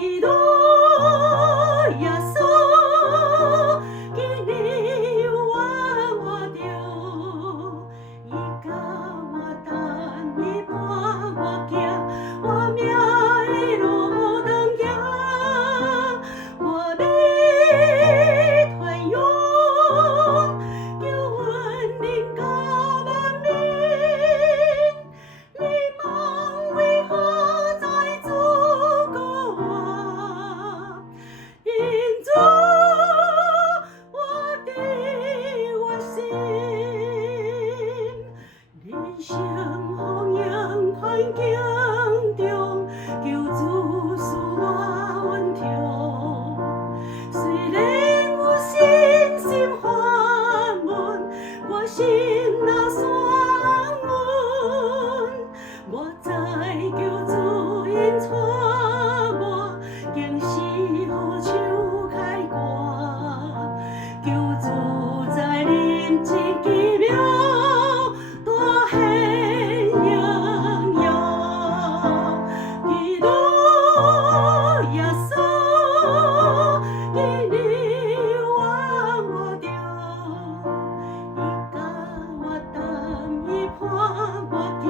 基督耶穌，今日我着，伊甲我等，伊伴我行，我命的路通行，我要传扬救恩临到万民。你梦为何在阻隔我？因主我的我心，人生风扬环境中，求主使我稳重。虽然有信心发问，我心若山稳，我知求主引带我，经时好手开挂，求主在临前奇妙大显应用，基督耶稣，今日我着，伊甲我等，伊伴我行。